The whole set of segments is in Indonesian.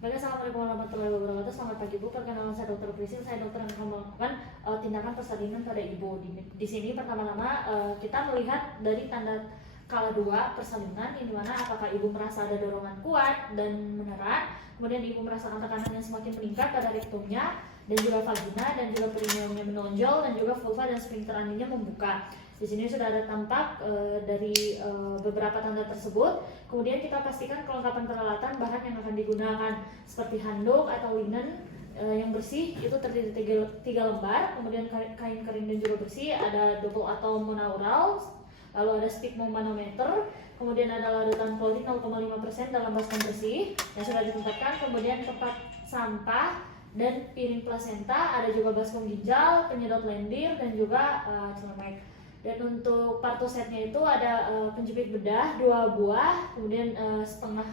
Baik, assalamualaikum warahmatullahi wabarakatuh. Selamat pagi Bu. Perkenalkan saya Dr. Prisil. Saya dokter yang akan melakukan tindakan persalinan pada ibu. Di sini pertama-tama kita melihat dari tanda skala 2 persalinan, di mana apakah ibu merasa ada dorongan kuat dan meneran, kemudian ibu merasakan tekanan yang semakin meningkat pada rektumnya dan juga vagina, dan juga perineumnya menonjol, dan juga vulva dan sphincter aninya membuka. Di sini sudah ada tampak dari beberapa tanda tersebut. Kemudian kita pastikan kelengkapan peralatan bahan yang akan digunakan seperti handuk atau linen yang bersih itu terdiri 3 lembar, kemudian kain kering dan juga bersih, ada double atau monaural, lalu ada stigmomanometer, kemudian ada larutan klorin 0,5% dalam baskom bersih yang sudah ditempatkan, kemudian tempat sampah dan piring plasenta, ada juga baskom ginjal, penyedot lendir, dan juga celemek. Dan untuk partosetnya itu ada penjepit bedah 2 buah, kemudian setengah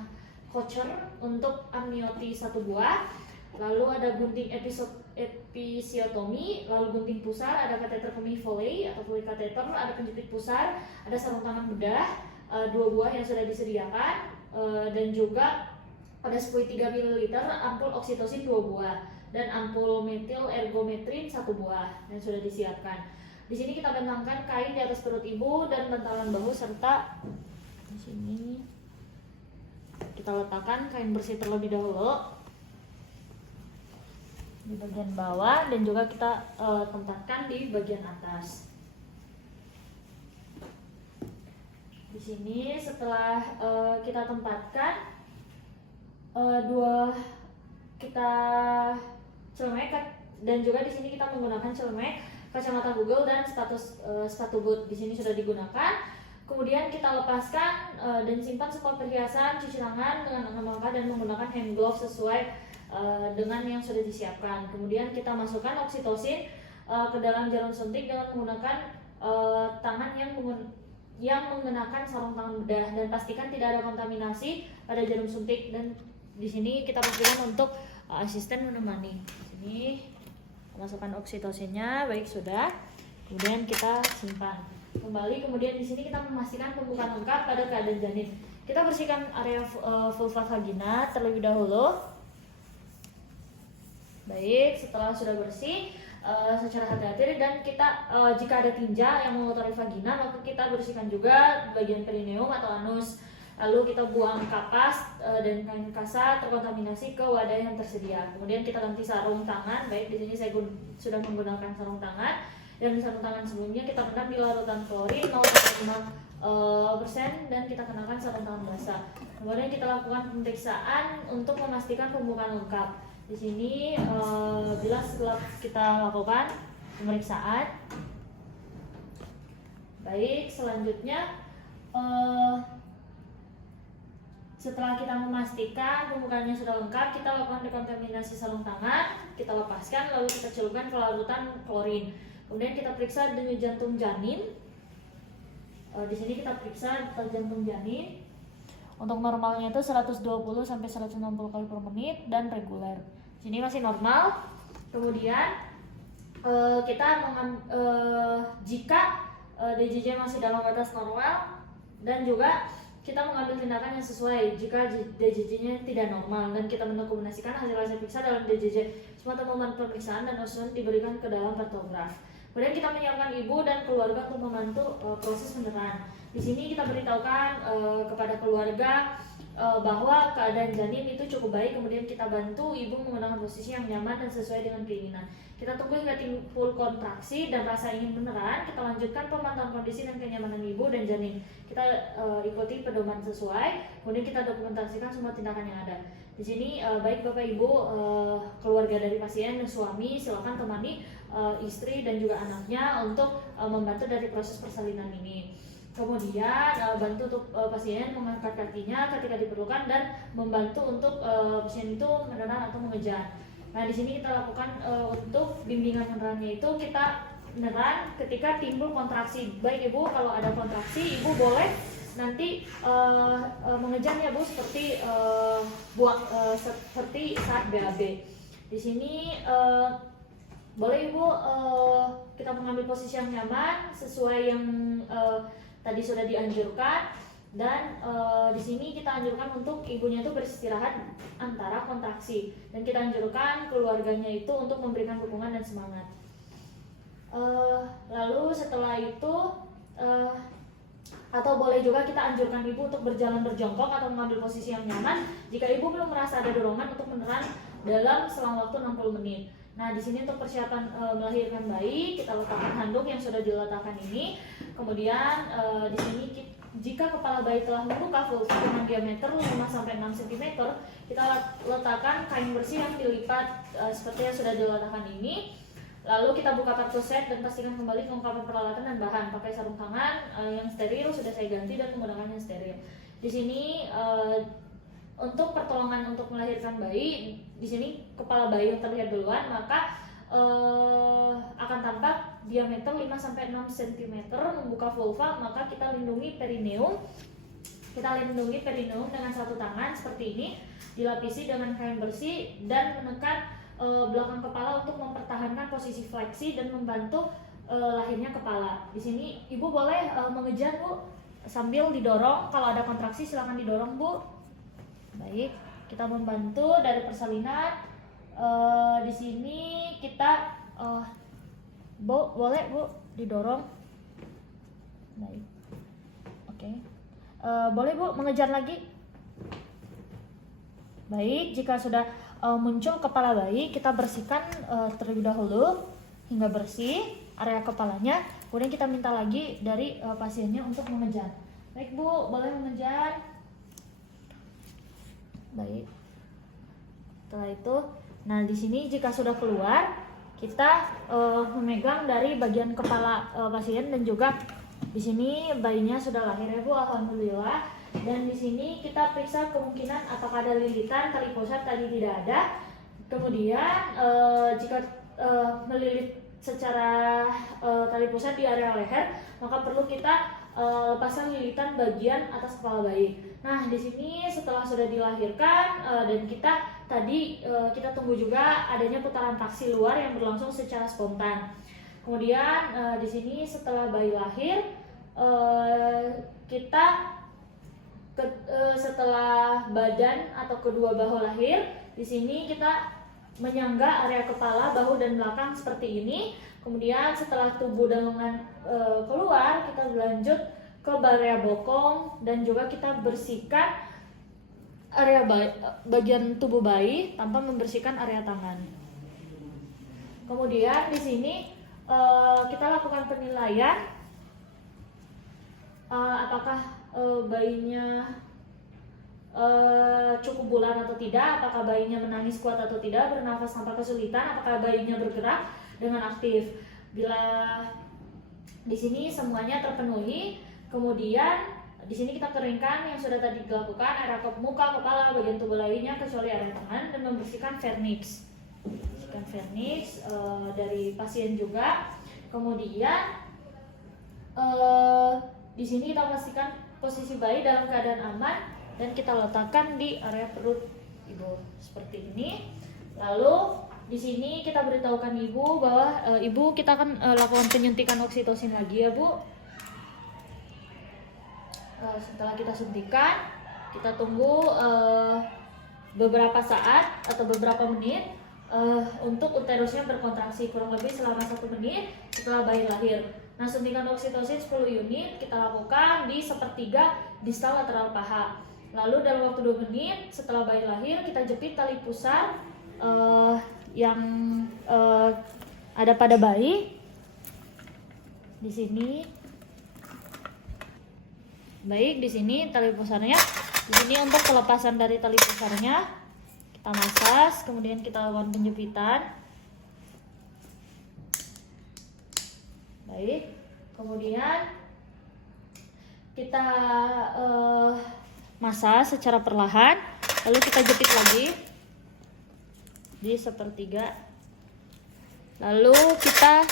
kocer untuk amnioti 1 buah, lalu ada gunting episiotomi, lalu gunting pusar, ada kateter kemih Foley atau Foley kateter, ada penjepit pusar, ada sarung tangan bedah 2 buah yang sudah disediakan, dan juga ada spui 3 ml, ampul oksitosin 2 buah, dan ampul metil ergometrin 1 buah yang sudah disiapkan. Di sini kita bentangkan kain di atas perut ibu dan bantalan bahu, serta di sini kita letakkan kain bersih terlebih dahulu di bagian bawah, dan juga kita tempatkan di bagian atas. Di sini setelah kita tempatkan kita celemek, dan juga di sini kita menggunakan celemek, kacamata Google, dan sepatu boot di sini sudah digunakan. Kemudian kita lepaskan dan simpan semua perhiasan, cuci tangan dengan langkah dan menggunakan hand glove sesuai dengan yang sudah disiapkan. Kemudian kita masukkan oksitosin ke dalam jarum suntik dengan menggunakan tangan yang mengenakan sarung tangan bedah, dan pastikan tidak ada kontaminasi pada jarum suntik. Dan di sini kita pastikan untuk asisten menemani. Ini masukkan oksitosinnya, baik sudah. Kemudian kita simpan kembali. Kemudian di sini kita memastikan pembukaan lengkap pada keadaan janin. Kita bersihkan area vulva vagina terlebih dahulu. Baik, setelah sudah bersih secara hati-hati, dan kita jika ada tinja yang mengotori vagina, maka kita bersihkan juga bagian perineum atau anus. Lalu kita buang kapas dan kain kasa terkontaminasi ke wadah yang tersedia. Kemudian kita ganti sarung tangan. Baik, di sini saya sudah menggunakan sarung tangan, dan sarung tangan sebelumnya kita rendam di larutan klorin 0,5%, dan kita kenakan sarung tangan basah. Kemudian kita lakukan pemeriksaan untuk memastikan pembukaan lengkap. Di sini bila setelah kita lakukan pemeriksaan, baik, selanjutnya setelah kita memastikan pembukaannya sudah lengkap, kita lakukan dekontaminasi sarung tangan, kita lepaskan, lalu kita celupkan ke larutan klorin. Kemudian kita periksa denyut jantung janin. Di sini kita periksa detak jantung janin. Untuk normalnya itu 120 sampai 160 kali per menit, dan reguler. Di sini masih normal. Kemudian kita jika DJJ masih dalam batas normal, dan juga kita mengambil tindakan yang sesuai jika DJJ-nya tidak normal, dan kita mendokumentasikan hasil periksa dalam DJJ. Semua temuan pemeriksaan dan usulan diberikan ke dalam kartograf. Kemudian kita menyiapkan ibu dan keluarga untuk membantu proses peneran. Di sini kita beritahukan kepada keluarga bahwa keadaan janin itu cukup baik. Kemudian kita bantu ibu menggunakan posisi yang nyaman dan sesuai dengan keinginan. Kita tunggu hingga timbul kontraksi dan rasa ingin meneran. Kita lanjutkan pemantauan kondisi dan kenyamanan ibu dan janin. Kita ikuti pedoman sesuai. Kemudian kita dokumentasikan semua tindakan yang ada. Di sini baik Bapak Ibu, keluarga dari pasien dan suami, silakan temani istri dan juga anaknya untuk membantu dari proses persalinan ini. Kemudian bantu untuk pasien mengangkat kakinya ketika diperlukan, dan membantu untuk pasien itu meneran atau mengejar. Nah, di sini kita lakukan untuk bimbingan menerannya itu kita meneran ketika timbul kontraksi. Baik Ibu, kalau ada kontraksi Ibu boleh nanti mengejar ya Bu, seperti seperti saat BAB. Di sini boleh Ibu kita mengambil posisi yang nyaman sesuai yang tadi sudah dianjurkan. Dan di sini kita anjurkan untuk ibunya itu beristirahat antara kontraksi, dan kita anjurkan keluarganya itu untuk memberikan dukungan dan semangat. Lalu setelah itu atau boleh juga kita anjurkan ibu untuk berjalan berjongkok atau mengambil posisi yang nyaman jika ibu belum merasa ada dorongan untuk meneran dalam selang waktu 60 menit. Nah, di sini untuk persiapan melahirkan bayi, kita letakkan handuk yang sudah diletakkan ini. Kemudian di sini jika kepala bayi telah membuka vulva dengan diameter 5-6 cm, kita letakkan kain bersih yang dilipat seperti yang sudah diletakkan ini. Lalu kita buka part closet dan pastikan kembali kelengkapan peralatan dan bahan. Pakai sarung tangan yang steril sudah saya ganti dan menggunakan yang steril. Di sini untuk pertolongan untuk melahirkan bayi, di sini kepala bayi yang terlihat duluan, maka akan tampak diameter 5-6 cm membuka vulva, maka kita lindungi perineum. Kita lindungi perineum dengan satu tangan seperti ini, dilapisi dengan kain bersih dan menekan belakang kepala untuk mempertahankan posisi fleksi dan membantu lahirnya kepala. Di sini ibu boleh mengejar bu sambil didorong. Kalau ada kontraksi silakan didorong bu. Baik, kita membantu dari persalinan. Di sini kita bu boleh bu didorong. Baik, oke. Boleh bu mengejar lagi. Baik, jika sudah muncul kepala bayi, kita bersihkan terlebih dahulu hingga bersih area kepalanya. Kemudian kita minta lagi dari pasiennya untuk mengejar. Baik bu, boleh mengejar. Baik. Setelah itu, nah di sini jika sudah keluar, kita memegang dari bagian kepala pasien dan juga di sini bayinya sudah lahir ya bu, alhamdulillah. Dan di sini kita periksa kemungkinan apakah ada lilitan, tali pusat tadi tidak ada. Kemudian jika melilit secara tali pusat di area leher, maka perlu kita lepaskan lilitan bagian atas kepala bayi. Nah, di sini setelah sudah dilahirkan dan kita tadi kita tunggu juga adanya putaran taksi luar yang berlangsung secara spontan. Kemudian di sini setelah bayi lahir, kita setelah badan atau kedua bahu lahir, di sini kita menyangga area kepala, bahu dan belakang seperti ini. Kemudian setelah tubuh dan lengan keluar, kita berlanjut ke area bokong dan juga kita bersihkan area bagian tubuh bayi tanpa membersihkan area tangan. Kemudian di sini kita lakukan penilaian apakah bayinya cukup bulan atau tidak, apakah bayinya menangis kuat atau tidak, bernafas tanpa kesulitan, apakah bayinya bergerak dengan aktif. Bila di sini semuanya terpenuhi, kemudian di sini kita keringkan yang sudah tadi dilakukan, area muka, kepala, bagian tubuh lainnya kecuali area tangan, dan membersihkan vernix. Bersihkan vernix dari pasien juga. Kemudian di sini kita pastikan posisi bayi dalam keadaan aman dan kita letakkan di area perut ibu seperti ini. Lalu di sini kita beritahukan ibu bahwa ibu kita akan lakukan penyuntikan oksitosin lagi ya bu. Setelah kita suntikan, kita tunggu beberapa saat atau beberapa menit untuk uterusnya berkontraksi, kurang lebih selama 1 menit setelah bayi lahir. Nah, suntikan oksitosin 10 unit kita lakukan di sepertiga distal lateral paha. Lalu dalam waktu 2 menit setelah bayi lahir, kita jepit tali pusar yang ada pada bayi di sini. Baik, di sini tali pusarnya. Di sini untuk pelepasan dari tali pusarnya, kita masas, kemudian kita lakukan penjepitan. Baik, kemudian kita masas secara perlahan, lalu kita jepit lagi di sepertiga, lalu kita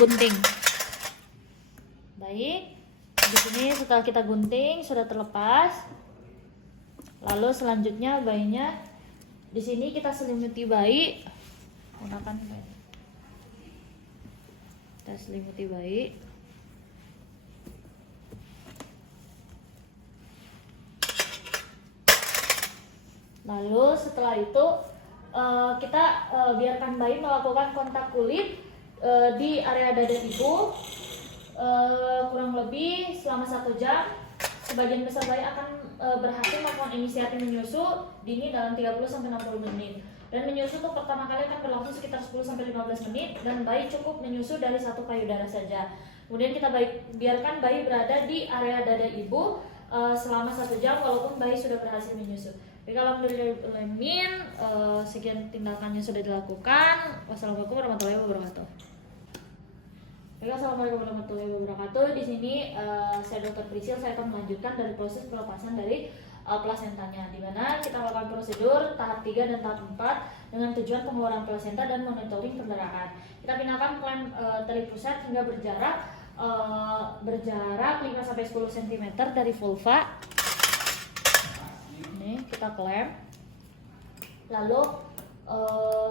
gunting. Baik, di sini setelah kita gunting sudah terlepas, lalu selanjutnya bayinya di sini kita selimuti bayi menggunakan kita selimuti bayi. Lalu setelah itu kita biarkan bayi melakukan kontak kulit di area dada ibu kurang lebih selama 1 jam. Sebagian besar bayi akan berhasil melakukan inisiatif menyusu dini dalam 30-60 menit. Dan menyusu untuk pertama kali akan berlangsung sekitar 10-15 menit dan bayi cukup menyusu dari 1 payudara saja. Kemudian kita biarkan bayi berada di area dada ibu selama 1 jam walaupun bayi sudah berhasil menyusu. Jadi kalau dari Lemin, sekian tindakannya sudah dilakukan. Wassalamualaikum warahmatullahi wabarakatuh. Baik, assalamualaikum warahmatullahi wabarakatuh. Di sini saya Dr. Prisil, saya akan melanjutkan dari proses pelepasan dari plasentanya, di mana kita melakukan prosedur tahap 3 dan tahap 4 dengan tujuan pengeluaran plasenta dan monitoring perdarahan. Kita pindahkan klem tali pusat hingga berjarak 5-10 cm dari vulva. Ini kita klem. Lalu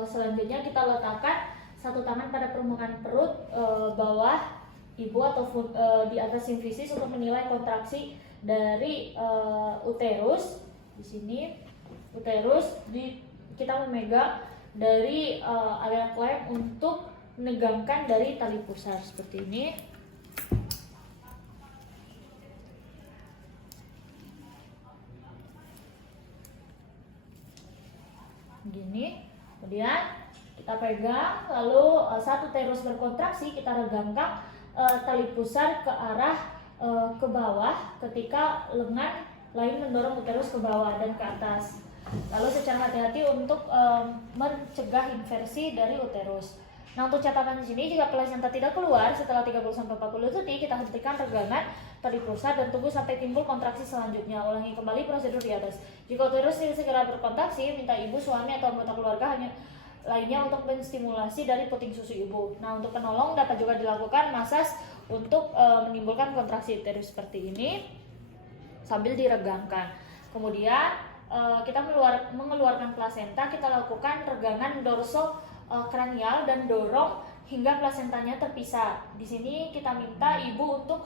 selanjutnya kita letakkan satu tangan pada permukaan perut bawah ibu atau di atas simfisis untuk menilai kontraksi dari uterus. Di sini uterus kita memegang dari area klem untuk menegangkan dari tali pusar seperti ini. Gini, kemudian kita pegang, lalu saat uterus berkontraksi kita regangkan tali pusar ke arah ke bawah ketika lengan lain mendorong uterus ke bawah dan ke atas. Lalu secara hati-hati untuk mencegah inversi dari uterus. Nah, untuk catatan di sini, jika plasenta tidak keluar setelah 30-40 detik, kita hentikan regangan tali pusar dan tunggu sampai timbul kontraksi selanjutnya. Ulangi kembali prosedur di atas. Jika uterus tidak segera berkontraksi, minta ibu, suami, atau anggota keluarga lainnya untuk menstimulasi dari puting susu ibu. Nah, untuk penolong dapat juga dilakukan masas untuk menimbulkan kontraksi uterus seperti ini sambil diregangkan. Kemudian kita mengeluarkan plasenta, kita lakukan regangan dorso kranial dan dorong hingga plasentanya terpisah. Di sini kita minta ibu untuk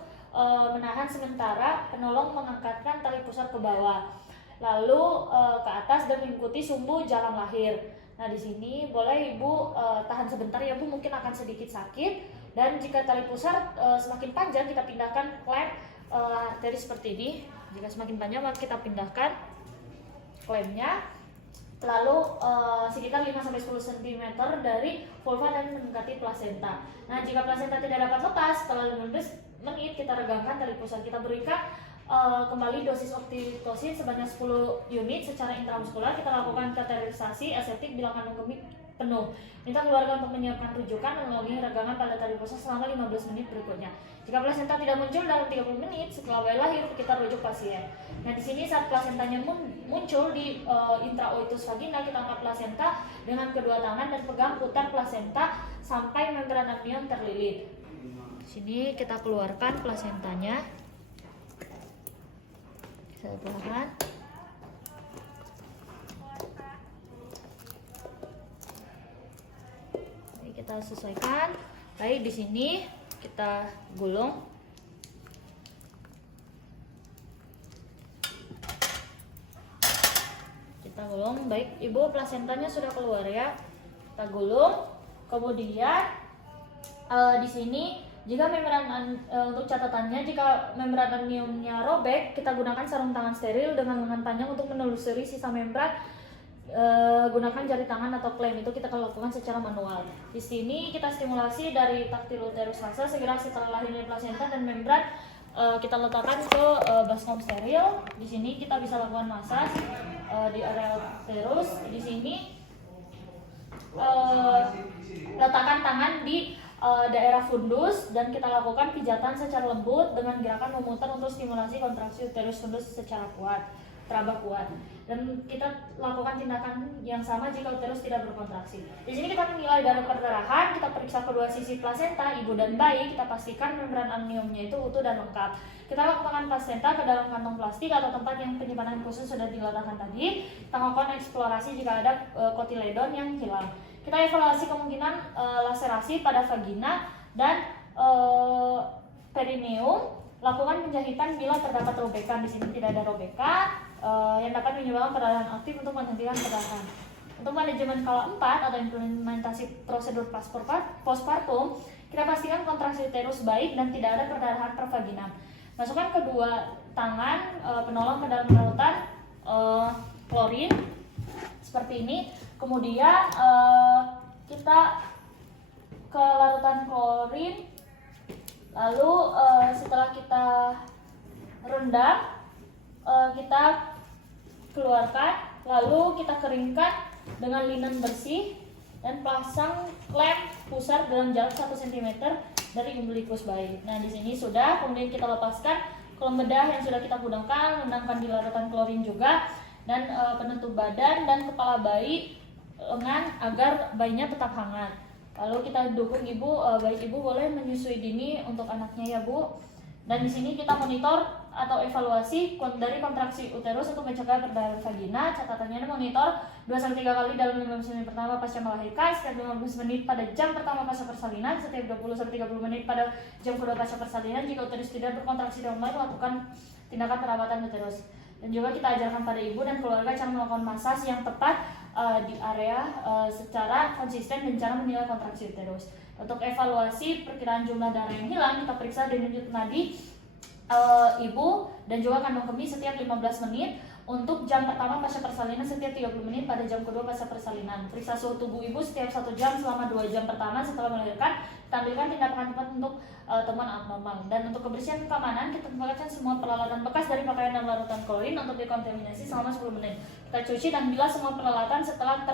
menahan sementara, penolong mengangkatkan tali pusar ke bawah, lalu ke atas dan mengikuti sumbu jalan lahir. Nah, di sini boleh ibu tahan sebentar ya bu, mungkin akan sedikit sakit. Dan jika tali pusar semakin panjang, kita pindahkan klem arteri seperti ini. Jika semakin panjang, maka kita pindahkan klemnya. Lalu sekitar 5-10 cm dari vulva dan mendekati plasenta. Nah, jika plasenta tidak dapat lepas setelah 15 menit, kita regangkan tali pusar. Kita berikan kembali dosis oksitosin sebanyak 10 unit secara intramuskular. Kita lakukan kateterisasi aseptik bila kandung kemih penuh. Minta keluarga untuk menyiapkan rujukan dan melalui regangan pada tali pusar selama 15 menit berikutnya. Jika plasenta tidak muncul dalam 30 menit setelah bayi lahir, kita rujuk pasien. Nah, di sini saat plasentanya muncul di intraoitus vagina, kita angkat plasenta dengan kedua tangan dan pegang putar plasenta sampai membran amnion terlilit. Di sini kita keluarkan plasentanya. Saya pelan. Kita sesuaikan. Baik, di sini kita gulung. Kita gulung. Baik, ibu, plasentanya sudah keluar ya. Kita gulung. Kemudian di sini jika membran untuk catatannya, jika membran amnionnya robek, kita gunakan sarung tangan steril dengan lengan panjang untuk menelusuri sisa membran. Gunakan jari tangan atau klem, itu kita lakukan secara manual. Di sini kita stimulasi dari taktil uterus rasa segera setelah lahirnya plasenta dan membran kita letakkan ke baskom steril. Di sini kita bisa lakukan masas di area uterus. Di sini letakkan tangan di daerah fundus dan kita lakukan pijatan secara lembut dengan gerakan memutar untuk stimulasi kontraksi uterus fundus secara kuat, teraba kuat. Dan kita lakukan tindakan yang sama jika uterus tidak berkontraksi. Di sini kita menilai darah perdarahan, kita periksa kedua sisi plasenta ibu dan bayi, kita pastikan membran amniumnya itu utuh dan lengkap. Kita lakukan plasenta ke dalam kantong plastik atau tempat yang penyimpanan khusus sudah diletakkan tadi. Kita lakukan eksplorasi jika ada kotiledon yang hilang. Kita evaluasi kemungkinan laserasi pada vagina dan perineum. Lakukan penjahitan bila terdapat robekan. Di sini tidak ada robekan. yang dapat menyebabkan perdarahan aktif untuk menghentikan perdarahan. Untuk manajemen skala 4 atau implementasi prosedur postpartum, kita pastikan kontraksi uterus baik dan tidak ada perdarahan pervaginal. Masukkan kedua tangan penolong ke dalam larutan klorin seperti ini. Kemudian kita ke larutan klorin, lalu setelah kita rendam, kita keluarkan, lalu kita keringkan dengan linen bersih dan pasang lem pusar dalam jarak 1 cm dari umbilikus bayi. Nah, di sini sudah, kemudian kita lepaskan kolom bedah yang sudah kita gunakan, rendamkan di larutan klorin juga, dan penutup badan dan kepala bayi lengan agar bayinya tetap hangat. Lalu kita dukung ibu, baik ibu boleh menyusui dini untuk anaknya ya Bu. Dan di sini kita monitor atau evaluasi dari kontraksi uterus untuk mencegah perdarahan vagina. Catatannya monitor 2-3 kali dalam 15 menit pertama pasca melahirkan, setiap 15 menit pada jam pertama pasca persalinan, setiap 20-30 menit pada jam kedua pasca persalinan. Jika uterus tidak berkontraksi normal, lakukan tindakan perawatan uterus. Dan juga kita ajarkan pada ibu dan keluarga cara melakukan massage yang tepat di area secara konsisten dan cara menilai kontraksi uterus. Untuk evaluasi perkiraan jumlah darah yang hilang, kita periksa denyut nadi ibu dan juga kandung kemih setiap 15 menit. Untuk jam pertama pasca persalinan setiap 30 menit pada jam kedua pasca persalinan. Periksa suhu tubuh ibu setiap 1 jam selama 2 jam pertama setelah melahirkan. Tampilkan tindakan cepat untuk temuan abnormal. Dan untuk kebersihan keamanan, kita tempatkan semua peralatan bekas dari pakaian dan larutan klorin untuk dekontaminasi selama 10 menit. Kita cuci dan bilas semua peralatan setelah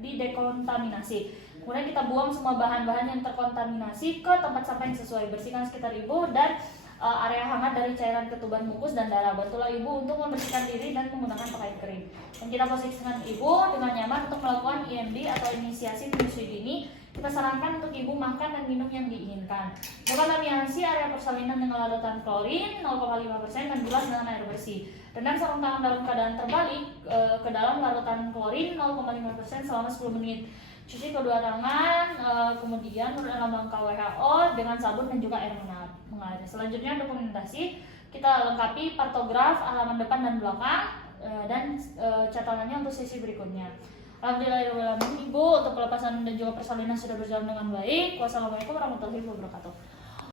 dekontaminasi. Kemudian kita buang semua bahan-bahan yang terkontaminasi ke tempat sampah yang sesuai. Bersihkan sekitar ibu dan area hangat dari cairan ketuban mukus dan darah. Bantulah ibu untuk membersihkan diri dan menggunakan pakaian kering. Dan kita posisikan ibu dengan nyaman untuk melakukan IMD atau inisiasi menyusui dini. Kita sarankan untuk ibu makan dan minum yang diinginkan. Dekontaminasi area persalinan dengan larutan klorin 0,5% dan bilas dengan air bersih. Rendam sarung tangan dalam keadaan terbalik ke dalam larutan klorin 0,5% selama 10 menit. Cuci kedua tangan, kemudian dalam langkah WHO dengan sabun dan juga air mengalir. Selanjutnya dokumentasi, kita lengkapi partograf halaman depan dan belakang dan catatannya untuk sesi berikutnya. Alhamdulillah Ibu, untuk pelepasan dan juga persalinan sudah berjalan dengan baik. Wassalamualaikum warahmatullahi wabarakatuh.